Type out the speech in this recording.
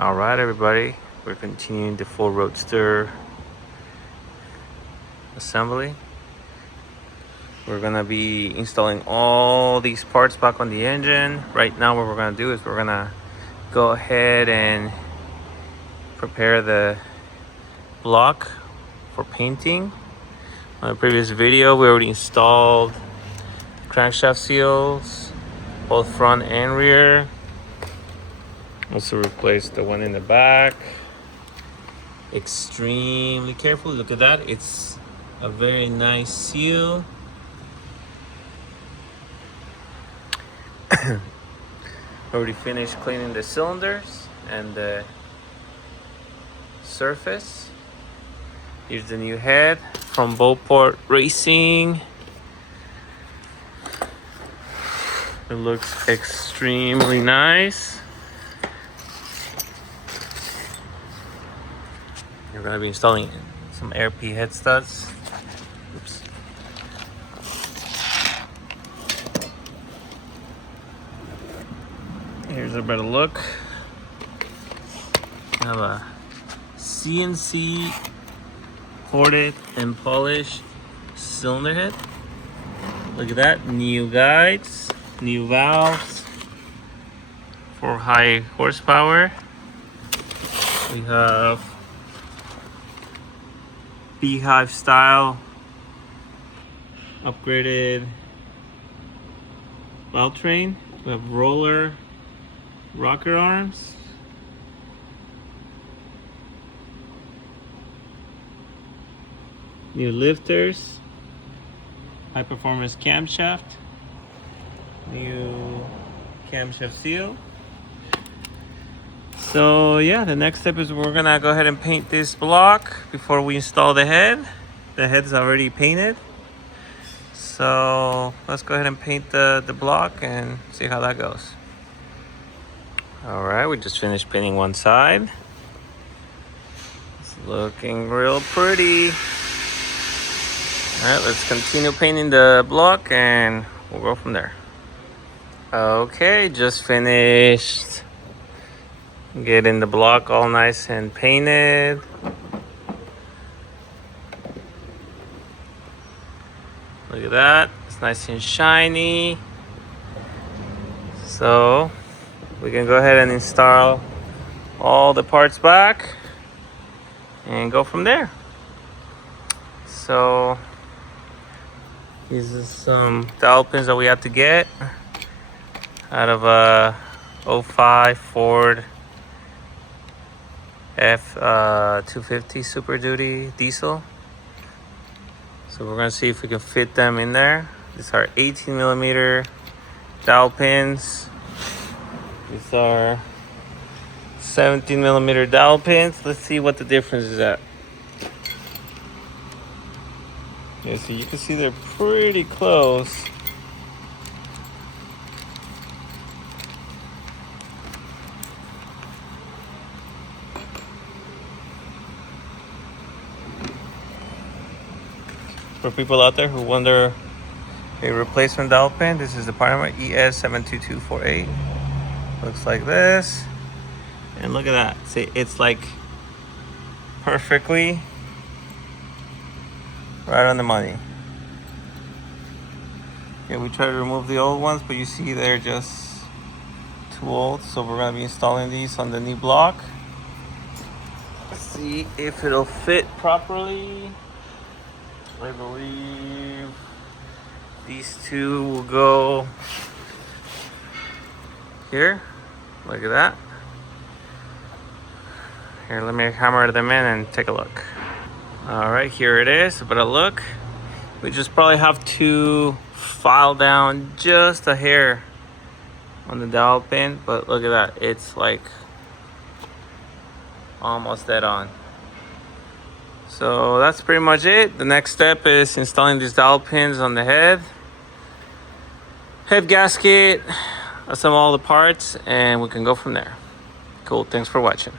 All right, everybody, we're continuing the Ford Roadster assembly. We're gonna be installing all these parts back on the engine. Right now, what we're gonna do is we're gonna go ahead and prepare the block for painting. On the previous video, we already installed crankshaft seals, both front and rear. Also replaced the one in the back. Extremely careful. Look at that. It's a very nice seal. Already finished cleaning the cylinders and the surface. Here's the new head from Ford Racing. It looks extremely nice. We're going to be installing some AirP head studs. Oops. Here's a better look. I have a CNC ported and polished cylinder head. Look at that. New guides, new valves for high horsepower. We have beehive style upgraded valve train. We have roller rocker arms. New lifters. High performance camshaft. New camshaft seal. So yeah, the next step is we're gonna go ahead and paint this block before we install the head. The head's already painted. So let's go ahead and paint the block and see how that goes. All right, we just finished painting one side. It's looking real pretty. All right, let's continue painting the block and we'll go from there. Okay, just finished getting the block all nice and painted. Look at that, it's nice and shiny. So we can go ahead and install all the parts back and go from there. So these are some dowel pins that we have to get out of a 05 Ford F250 Super Duty diesel. So we're gonna see if we can fit them in there. These are 18 millimeter dowel pins. These are 17 millimeter dowel pins. Let's see what the difference is at. Yeah, so you can see they're pretty close. For people out there who wonder a replacement dowel pin, this is the part number ES72248. Looks like this. And look at that. See, it's like perfectly right on the money. Yeah, we try to remove the old ones, but you see they're just too old. So we're gonna be installing these on the new block. Let's see if it'll fit properly. I believe these two will go here. Look at that. Here, let me hammer them in and take a look. All right, here it is. But a look, we just probably have to file down just a hair on the dowel pin. But look at that, it's like almost dead on. So that's pretty much it. The next step is installing these dowel pins on the head gasket, assemble all the parts, and we can go from there. Cool, thanks for watching.